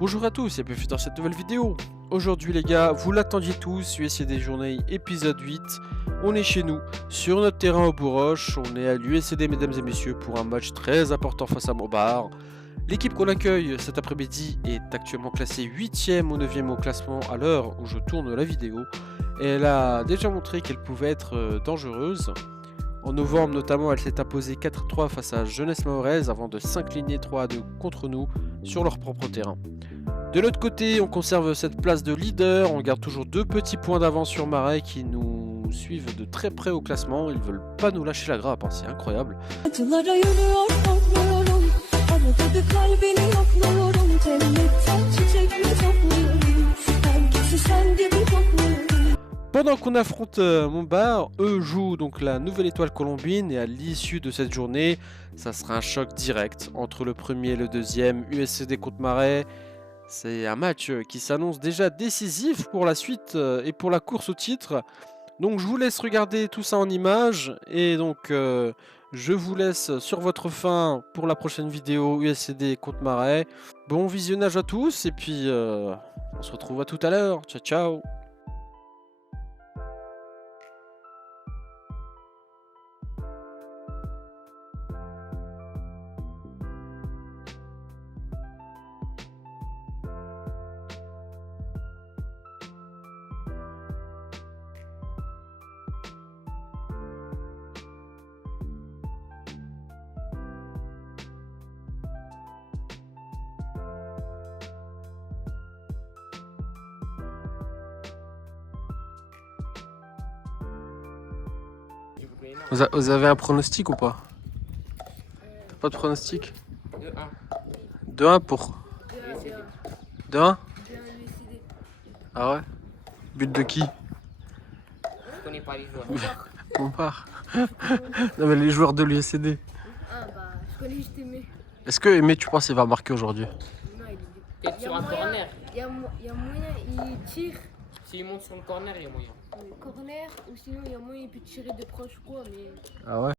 Bonjour à tous et bienvenue dans cette nouvelle vidéo. Aujourd'hui les gars, vous l'attendiez tous, USD Journée épisode 8. On est chez nous, sur notre terrain au Bourroche. On est à l'USD mesdames et messieurs pour un match très important face à Montbard. L'équipe qu'on accueille cet après-midi est actuellement classée 8ème ou 9ème au classement à l'heure où je tourne la vidéo. Et elle a déjà montré qu'elle pouvait être dangereuse. En novembre notamment, elle s'est imposée 4-3 face à Jeunesse Mahoraise avant de s'incliner 3-2 contre nous sur leur propre terrain. De l'autre côté, on conserve cette place de leader, on garde toujours 2 petits points d'avance sur Marais qui nous suivent de très près au classement, ils veulent pas nous lâcher la grappe, hein, c'est incroyable. Pendant qu'on affronte Montbard, eux jouent donc la nouvelle étoile colombine et à l'issue de cette journée, ça sera un choc direct entre le premier et le deuxième, USD contre Marais. C'est un match qui s'annonce déjà décisif pour la suite et pour la course au titre. Donc je vous laisse regarder tout ça en images et donc je vous laisse sur votre faim pour la prochaine vidéo USD contre Marais. Bon visionnage à tous et puis on se retrouve à tout à l'heure. Ciao ciao. Vous avez un pronostic ou pas? Pas de pronostic? 2-1 pour 2-1. Ah ouais? But de qui? Je connais pas les joueurs. Montbard. Non mais les joueurs de l'USD. Ah bah, je connais juste Aimé. Est-ce que Aimé, tu penses qu'il va marquer aujourd'hui? Non, il est... Peut-être sur un corner. Il y a moyen, il tire S'il monte sur le corner, il y a moyen. corner, ou sinon il y a moyen, il peut tirer de proche ou quoi, mais... Ah ouais?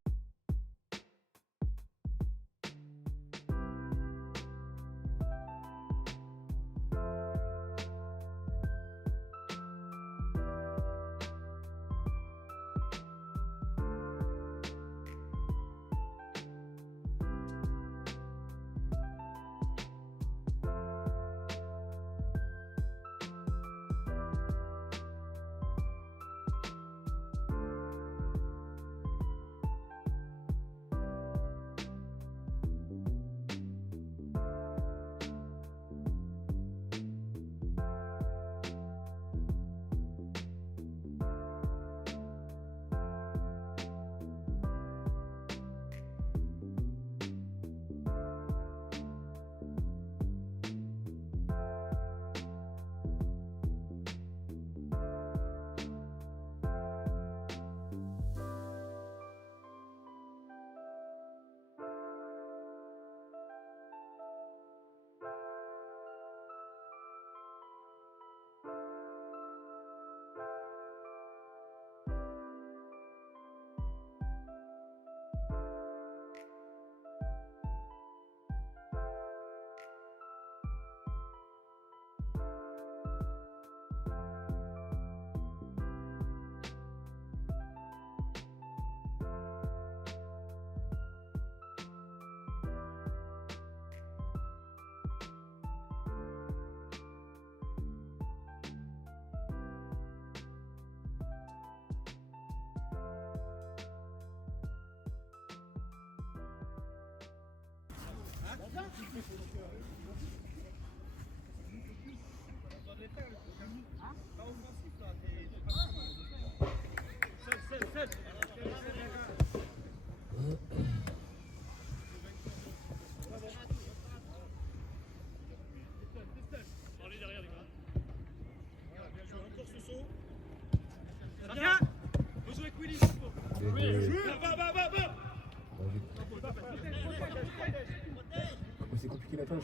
C'est compliqué la tâche.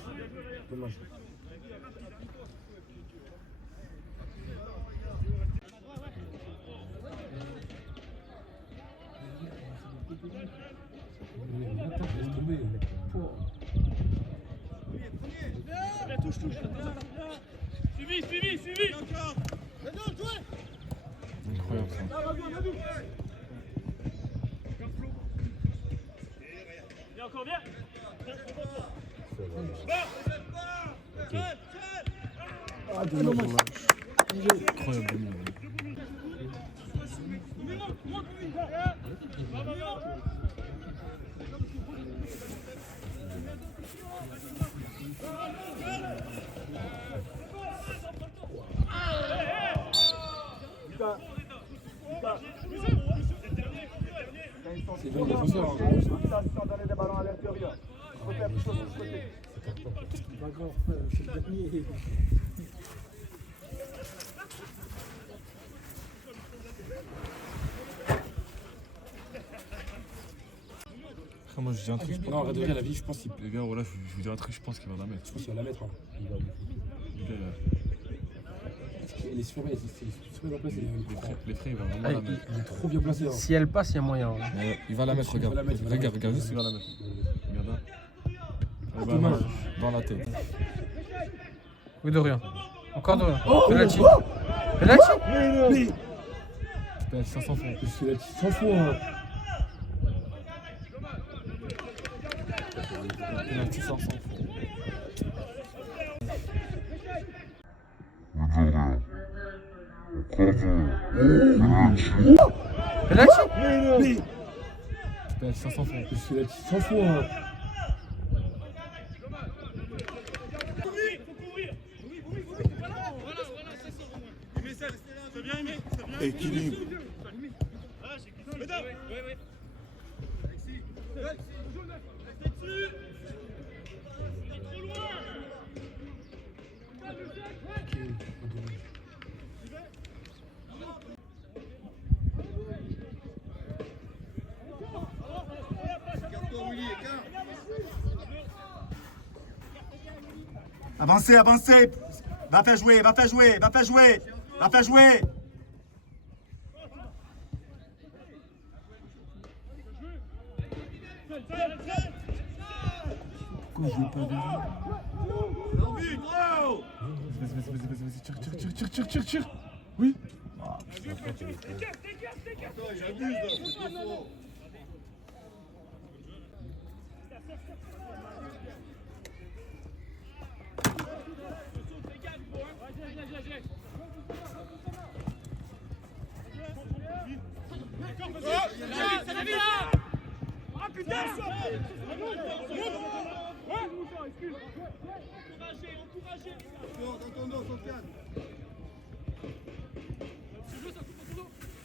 Dommage. Laisse tomber. Touche. Incroyable ça. Ah, dommage. Incroyable de nous. C'est bien le défenseur. Donner des ballons à l'intérieur. Il faut faire quelque chose de ce côté. C'est pas grave, c'est le dernier. Après, moi je dis un truc. Non, arrête de dire la vie, je pense qu'il Les gars, voilà, je vous dis un truc, je pense qu'il va la mettre. va la mettre. Hein. Il va. Les gars, Il est super bien placé. les frais, il va vraiment la mettre. Il est trop bien placé. Hein. Si elle passe, il y a moyen. Mais il va la mettre, regarde. Il va la mettre, il va la Regarde, mettre. regarde juste, il va la mettre. Regarde là. Ah, dommage. Dans la tête. Oui, de rien. Encore de rien. Oh, Penalty. oh Penalty. Mais PS 500 francs. c'est la 100 fois. Hein. Penalty 500 francs. Penalty. Mais PS 500 francs. c'est la 100 fois. Hein. Équilibre. Avancez, avancez. Va faire jouer, va faire jouer, va faire jouer. Va faire jouer. Pourquoi je l'ai pas derrière? Vas-y, tire. Oui.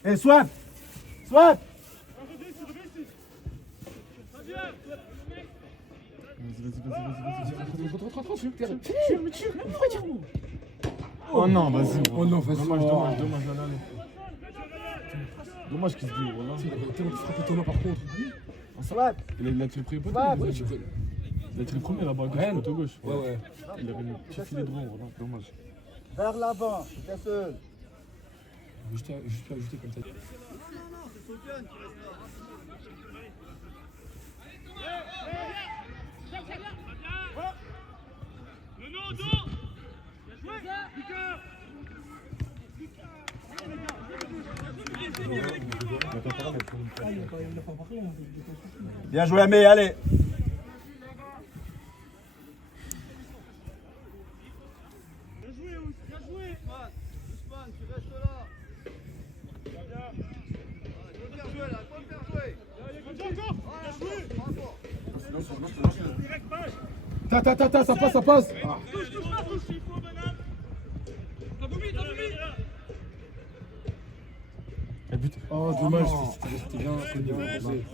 Eh, Swap. Swap. Oh non, vas-y. Oh non, vas-y. Dommage, allez. Dommage qu'il se dit, voilà. Il a tellement frappé ton nom par contre. Swap. Il a tiré premier poteau. Ouais, Il a tiré premier là-bas à gauche, Réel. poteau gauche. Ouais. Il avait mis un petit filet droit, voilà. Dommage. Vers l'avant. Bien seul. Juste ajouter comme ça. Bien joué, mais allez. Ça passe. Ah. Et but. Oh, dommage. C'était bien posé.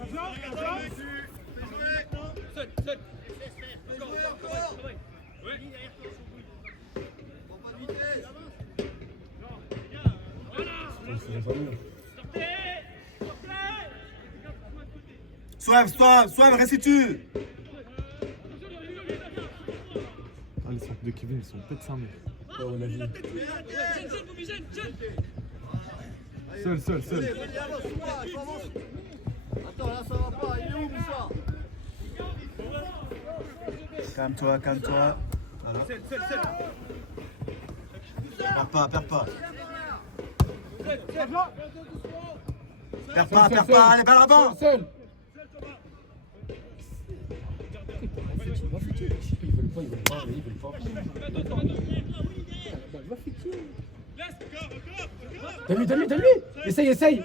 Soif, restitue. Ah, les centres de Kevin, ils sont pète sa mère. Ouais, on l'a vu. Seul. Attends, là ça va pas, il est où Moussa? Calme-toi. Voilà. Perds pas, perds pas. Perds pas, allez, balle avant. Seul. Va fêter. Ils veulent pas, ils veulent pas. Va fêter. Donne-lui. Essaye.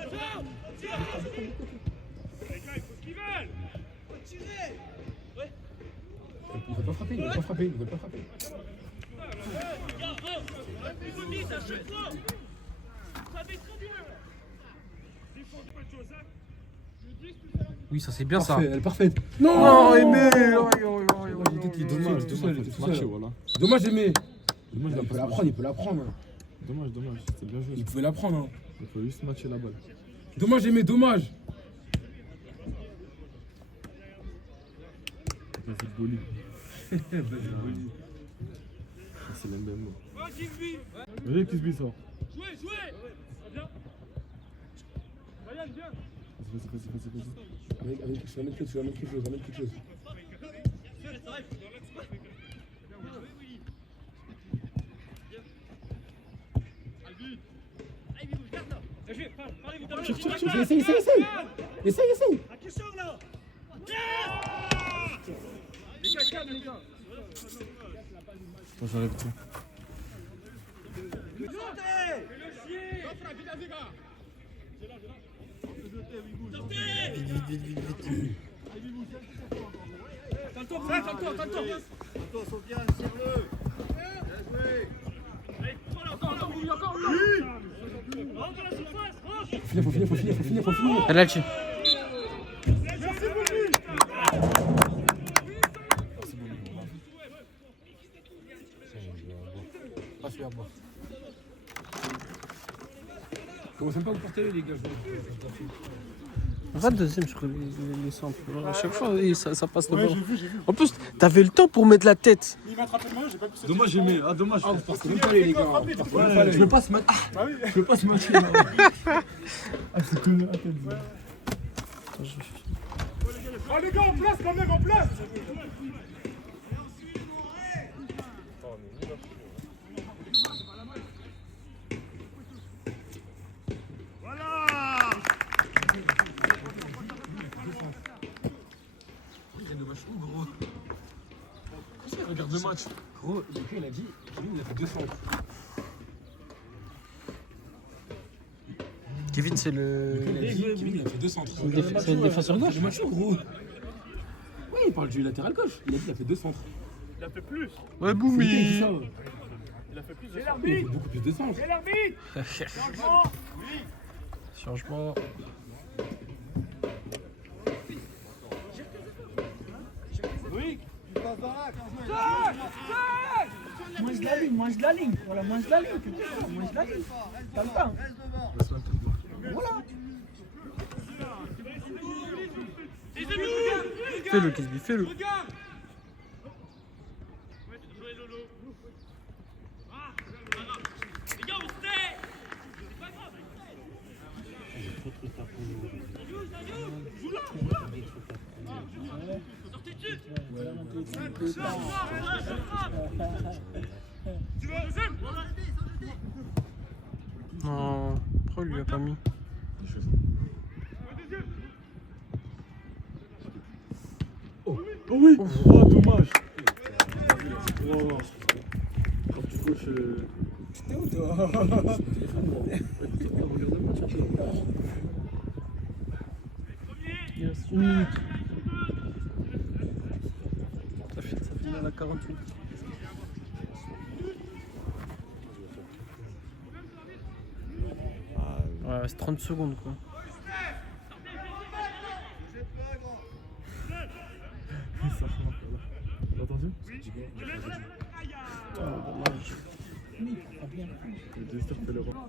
Il veut pas frapper. Oui, ça c'est bien ça. Elle est parfaite. Non, Aimé. Dommage, voilà. Dommage, Aimé. Dommage, Il peut la prendre. Dommage, c'est bien joué. Il pouvait la prendre. Hein. Il faut juste matcher la balle. Dommage, Aimé, dommage. Le football. C'est l'MBM. Vas-y, Kisby, sort. Jouez. Vas-y. Avec quelque chose. Essaye. Attends, j'enlève tout. Vite. Faut finir. Penalty. Commencez pas à vous porter les gars. Va deuxième sur les centres. À chaque fois, ça passe le ballon. En plus, t'avais le temps pour mettre la tête. Dommage, j'ai mis. Ah, dommage. Parce que même pas les gars. Je veux pas se mettre. Je veux pas se matcher. Ah, c'est cool. Oh les gars, en place quand même, en place. Regarde le match. Gros, depuis il a dit, il a fait 200. Kevin, c'est le. Kevin, il a fait 200. C'est le défenseur gauche. Le match, gros. Oui, il parle du latéral gauche. Il a dit qu'il a fait 2 centres. Il a fait plus. Ouais, Boumi. Il a fait plus. C'est Il a l'arbitre. fait beaucoup plus de centres. C'est l'arbitre. Changement. Changement. Oui. Mange la ligne. Voilà, mange la ligne. Putain, mange la ligne. T'as le temps. Voilà. Fais-le, Kisby, fais-le. Non, pourquoi il lui a pas mis? Oh oui. Oh, dommage. Oh. Quand tu coaches. Il reste 1 minute. Ça finit à la 48. Ouais, c'est 30 secondes quoi. Ça remarque là. T'as entendu? Oh, dommage. Le Dexter fait l'erreur. On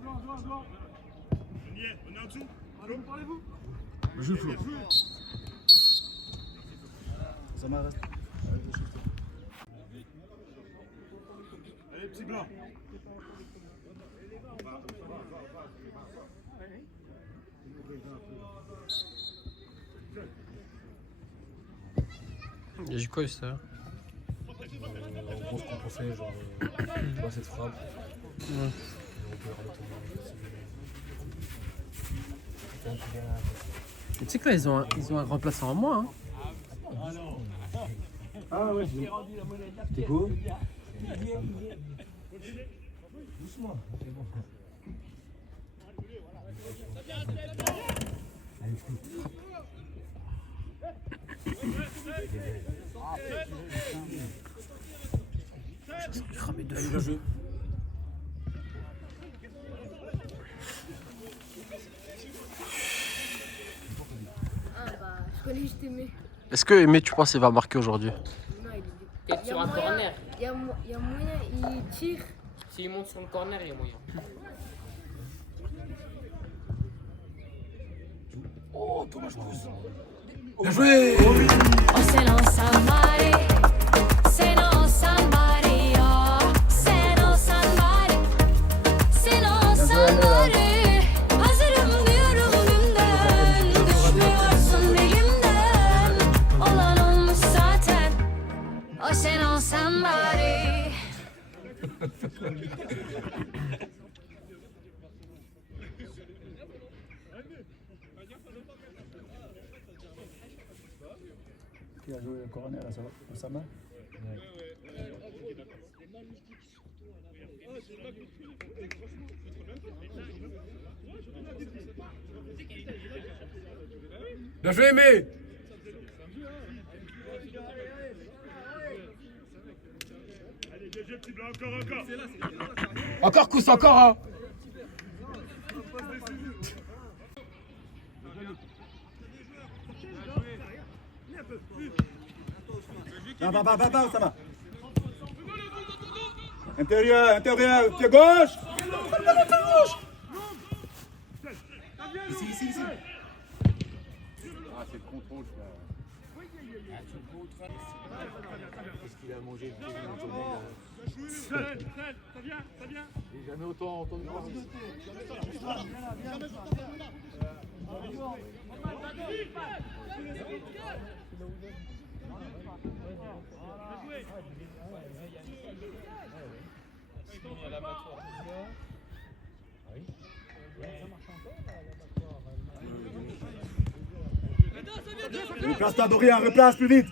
est en dessous. Je joue. Ça m'arrête. Allez, petit blanc. Il a dit quoi ça? En gros, ce qu'on pensait, genre, pas cette frappe. Tu sais que là, ils ont un remplaçant en moins. Hein. Ah ouais, t'es cool. Doucement. Cramé de Allez, bien joué. Ah bah, je connais juste Aimé. Est-ce que Aimé, tu penses qu'il va marquer aujourd'hui? Non, il est. Peut-être sur un corner. Il y a moyen, il tire. S'il monte sur le corner, il y a moyen. Oh, Thomas, je pousse. Bien joué. Oh, se non somebody, se non somebody, oh, se non somebody, se non somebody. Hazırım diyorum günden, düşmüyorsun dilimden. Olan olmuş zaten, oh, se non somebody. Qui a joué le corner là, ça va? Osama? Bien joué, Aimé. Encore Kous, encore hein. Va, ça va. Intérieur, pied gauche. Ici. Ah, c'est le contrôle, qu'est-ce qu'il a mangé ça vient. J'ai jamais autant entendu parler. Replace-toi, Dorian, replace plus vite.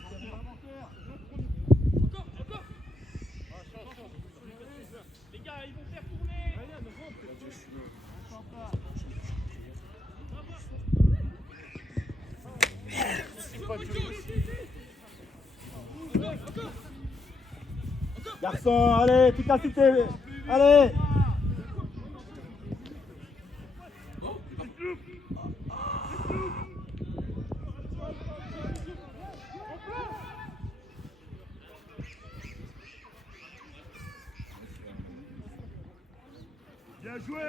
Garçon, allez, efficacité. Allez. Bien joué.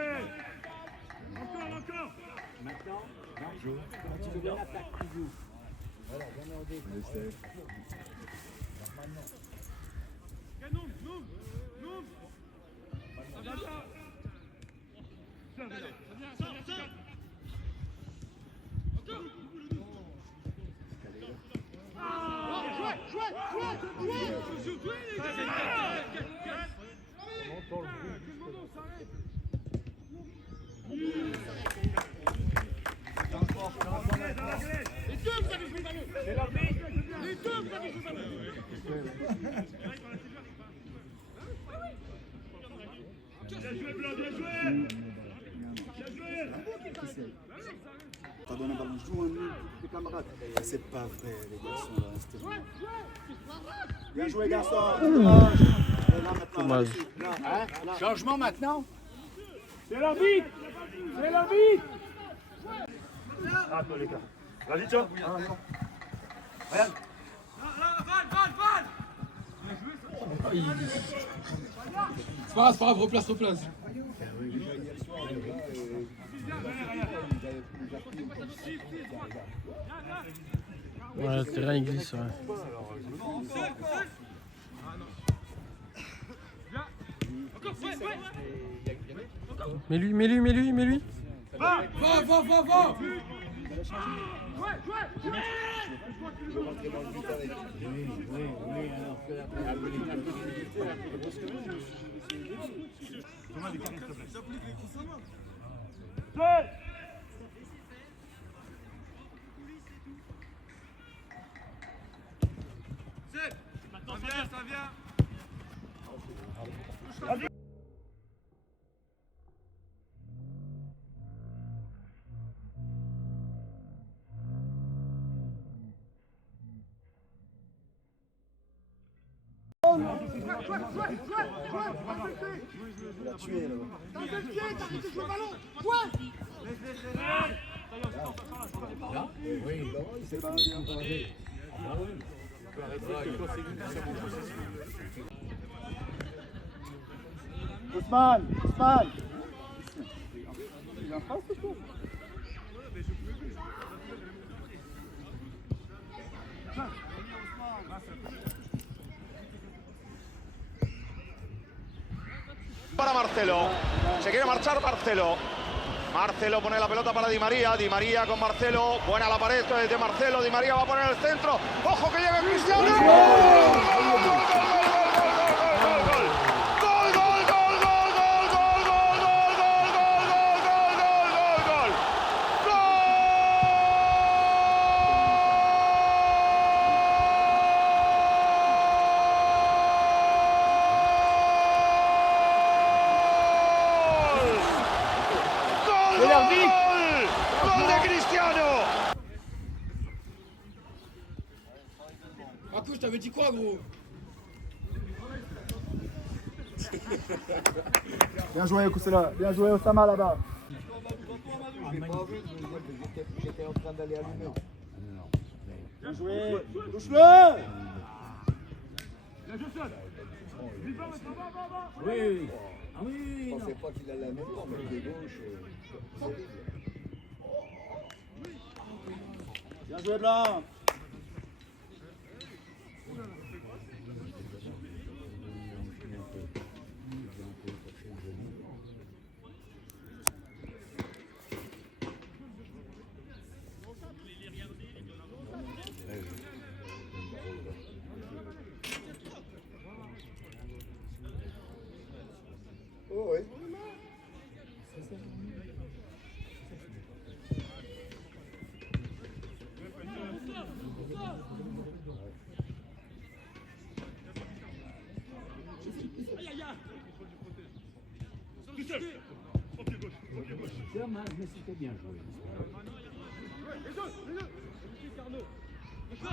Encore. Maintenant, joue. Tu veux bien l'attaque, tu joues. Voilà, jamais au début. T'as donné un ballon, joue un nul, tes camarades. C'est pas vrai, les garçons là. Bien joué, garçon. Dommage. Changement maintenant. C'est l'arbitre. Ah, toi, les gars. Vas-y, tiens. Regarde. C'est pas grave, replace. Ouais, le terrain il glisse. Ouais. Mais lui. Va. Ousmane, Ousmane. Il en face ou quoi? Para Marcelo, se quiere marchar Marcelo. Marcelo pone la pelota para Di María con Marcelo, buena la pared de Marcelo, Di María va a poner el centro, ojo que llega Cristiano. ¡Gol de Cristiano! Marco, je t'avais dit quoi, gros? Bien joué, Koussela. Bien joué, Osama là-bas. J'étais en train d'aller allumer. Bien joué. Touche-le. Oui. Ah Je oui, non. pensais pas qu'il allait la mettre, mais de gauche. Bien joué, Blanc. Oh, oui. Dommage, mais c'était bien joué.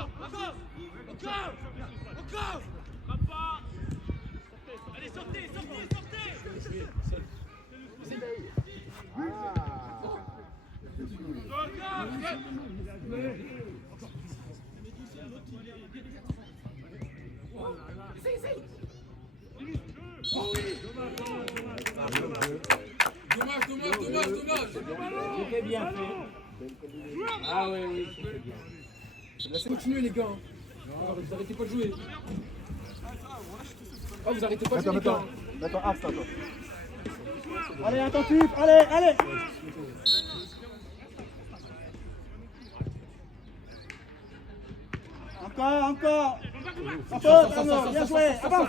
Dommage. C'était bien fait. Ah oui, c'était bien. Laissez continuer les gars. Non, vous arrêtez pas de jouer. Ah, vous arrêtez pas de jouer les gars. Mets-toi axe, toi. Allez, attentif. Allez. Encore. Avance, bien joué. Avance.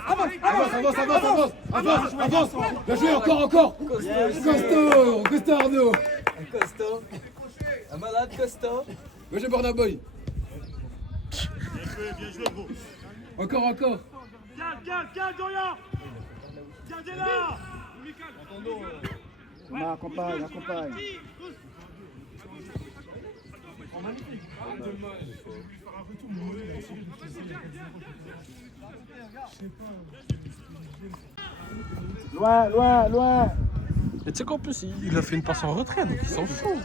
Bien joué, encore. Costaud Arnaud. Costaud. Un malade costaud. Bien joué, Borna Boy. Bien joué, gros. Encore. Garde, Dorian. Gardez-la. Thomas, accompagne. Loin. Et tu sais qu'en plus, il a fait une passe en retrait, donc il s'en fout.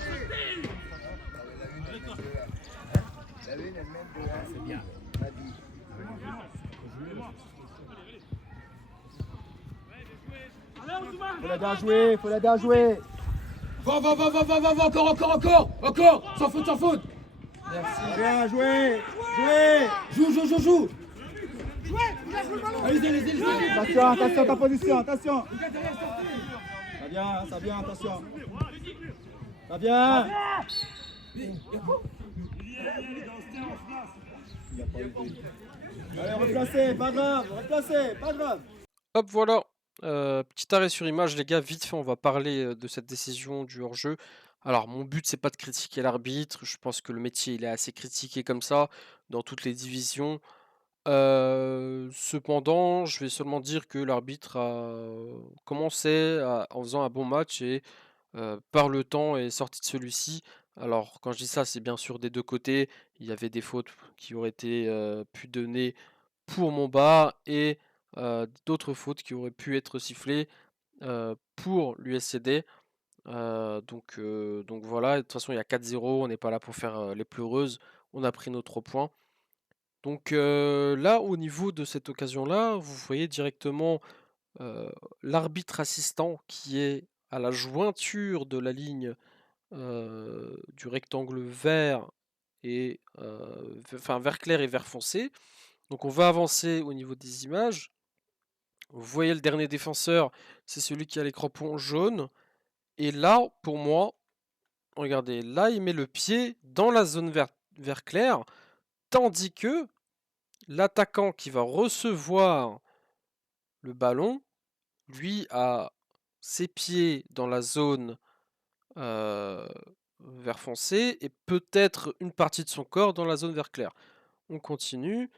La lune, elle mène de 1. C'est bien. Faut la bien jouer. Va, encore. Sans faute. Bien joué. Joue. Allez. Attention, ta position, attention. Ça vient, attention. Ça vient. Allez, replacez, pas grave. Hop, voilà. Petit arrêt sur image, les gars, vite fait, on va parler de cette décision du hors-jeu. Alors, mon but, c'est pas de critiquer l'arbitre. Je pense que le métier, il est assez critiqué comme ça dans toutes les divisions. Cependant, je vais seulement dire que l'arbitre a commencé en faisant un bon match et par le temps est sorti de celui-ci. Alors, quand je dis ça, c'est bien sûr des deux côtés. Il y avait des fautes qui auraient été pu donner pour Momba et d'autres fautes qui auraient pu être sifflées pour l'USCD. Donc voilà, de toute façon il y a 4-0, on n'est pas là pour faire les pleureuses, on a pris nos 3 points. Donc là, au niveau de cette occasion-là, vous voyez directement l'arbitre assistant qui est à la jointure de la ligne du rectangle vert et enfin vert clair et vert foncé. Donc on va avancer au niveau des images. Vous voyez le dernier défenseur, c'est celui qui a les crampons jaunes. Et là, pour moi, regardez, là il met le pied dans la zone vert clair, tandis que l'attaquant qui va recevoir le ballon, lui a ses pieds dans la zone vert foncé et peut-être une partie de son corps dans la zone vert clair. On continue.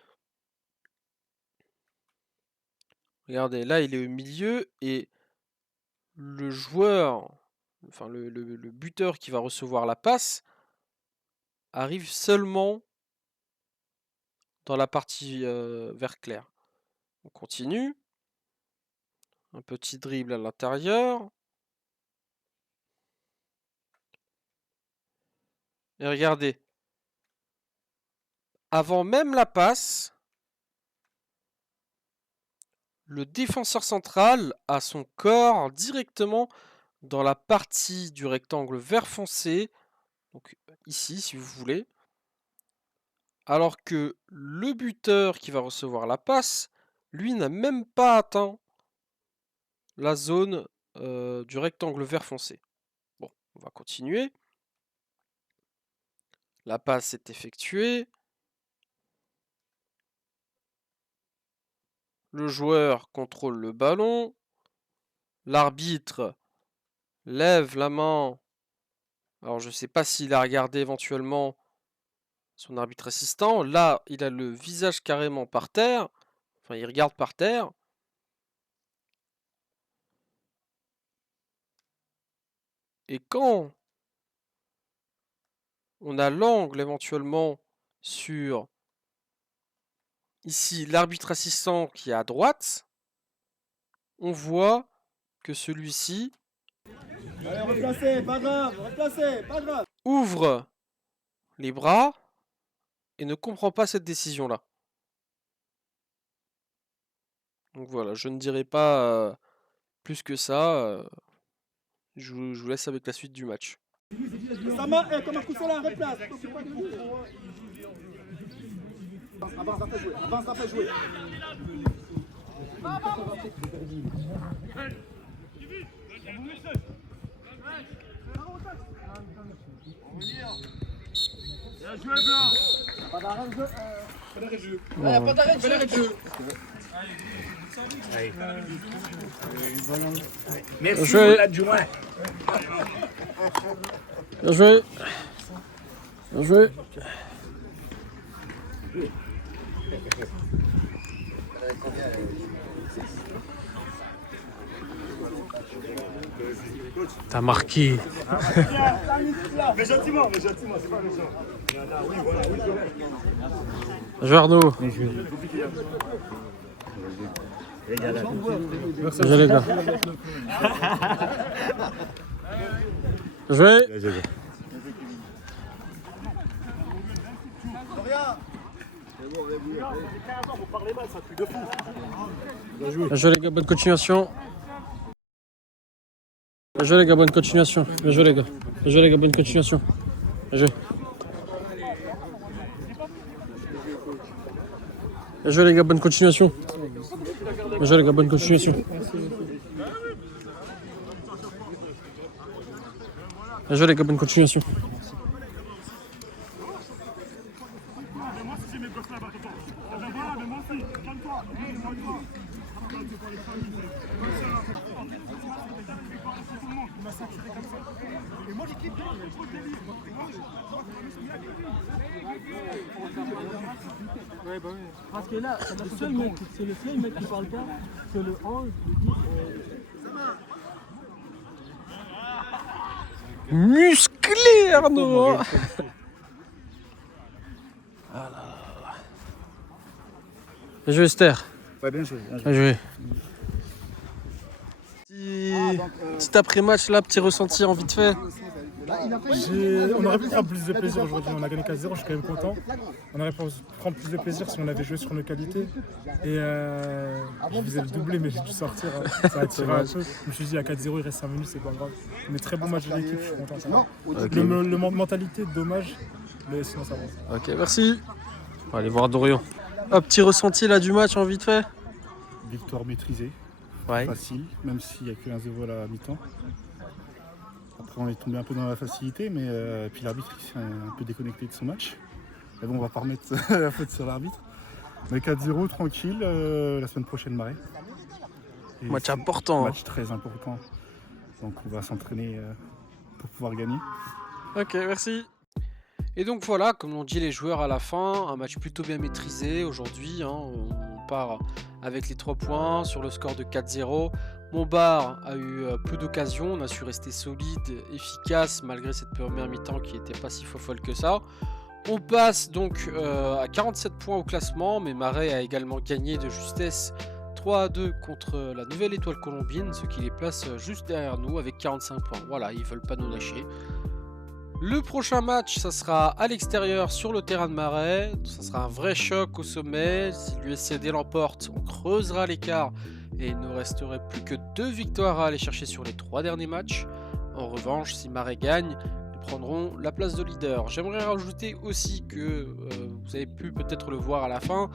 Regardez, là il est au milieu et le joueur, enfin le buteur qui va recevoir la passe arrive seulement dans la partie vert clair. On continue. Un petit dribble à l'intérieur. Et regardez. Avant même la passe, le défenseur central a son corps directement dans la partie du rectangle vert foncé. Donc ici, si vous voulez. Alors que le buteur qui va recevoir la passe, lui n'a même pas atteint la zone du rectangle vert foncé. Bon, on va continuer. La passe est effectuée. Le joueur contrôle le ballon. L'arbitre lève la main. Alors je ne sais pas s'il a regardé éventuellement son arbitre assistant. Là, il a le visage carrément par terre. Enfin, il regarde par terre. Et quand on a l'angle éventuellement sur ici l'arbitre assistant qui est à droite, on voit que celui-ci ouvre les bras et ne comprend pas cette décision-là. Donc voilà, je ne dirai pas plus que ça. Je vous laisse avec la suite du match. Merci l'adjoint. Bien joué. Bien joué. T'as marqué. Mais gentiment, c'est pas méchant. Oui, voilà, oui, Bien joué Arnaud. Bien joué les gars. Bien joué. Bien joué les gars, bonne continuation. Bien joué les gars, bonne continuation. Bien joué les gars. Bien joué les gars, bonne continuation. Bien joué. Bien joué les gars, bonne continuation. Bien joué les gars, bonne continuation. Bien joué les gars, bonne continuation. Parce que là, c'est le seul mec qui parle pas, c'est le 11, le 10. Musclé Arnaud. Bien joué Esther. Ouais, bien joué. Bien joué. Petit après-match là, petit ressenti en vite fait. On aurait pu prendre plus de plaisir aujourd'hui, on a gagné 4-0, je suis quand même content. On aurait pu prendre plus de plaisir si on avait joué sur nos qualités. Et je visais le doublé mais j'ai dû sortir, hein. Ça a tiré un peu. Je me suis dit à 4-0 il reste 5 minutes, c'est pas grave. Mais très bon match de l'équipe, je suis content. Okay. Le mentalité, dommage, mais sinon ça va. Ok, merci. On va aller voir Dorian. Un petit ressenti là du match en vite fait. Victoire maîtrisée, facile, même s'il n'y a que 1-0 à la mi-temps. Après, on est tombé un peu dans la facilité, mais puis l'arbitre s'est un peu déconnecté de son match. Mais bon, on va pas remettre la faute sur l'arbitre. Mais 4-0, tranquille, la semaine prochaine, Marais. Et match important. Match très important. Donc, on va s'entraîner pour pouvoir gagner. Ok, merci. Et donc voilà, comme l'ont dit les joueurs à la fin, un match plutôt bien maîtrisé aujourd'hui. On part avec les 3 points sur le score de 4-0. Montbard a eu peu d'occasions, on a su rester solide, efficace malgré cette première mi-temps qui n'était pas si folle que ça. On passe donc à 47 points au classement, mais Marais a également gagné de justesse 3-2 contre la Nouvelle Étoile Colombine, ce qui les place juste derrière nous avec 45 points. Voilà, ils ne veulent pas nous lâcher. Le prochain match, ça sera à l'extérieur sur le terrain de Marais. Ça sera un vrai choc au sommet. Si l'USCD l'emporte, on creusera l'écart et il ne resterait plus que 2 victoires à aller chercher sur les 3 derniers matchs. En revanche, si Marais gagne, ils prendront la place de leader. J'aimerais rajouter aussi que vous avez pu peut-être le voir à la fin,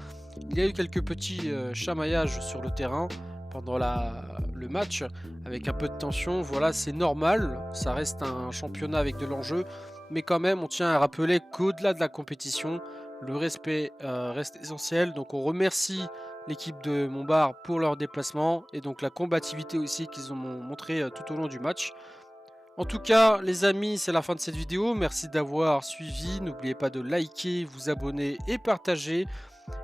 il y a eu quelques petits chamaillages sur le terrain pendant le match avec un peu de tension. Voilà, c'est normal, ça reste un championnat avec de l'enjeu, mais quand même on tient à rappeler qu'au-delà de la compétition, le respect reste essentiel. Donc on remercie l'équipe de Montbard pour leur déplacement et donc la combativité aussi qu'ils ont montré tout au long du match. En tout cas les amis, c'est la fin de cette vidéo, merci d'avoir suivi, n'oubliez pas de liker, vous abonner et partager.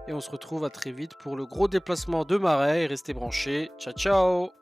Et on se retrouve à très vite pour le gros déplacement de Marais. Restez branchés. Ciao ciao.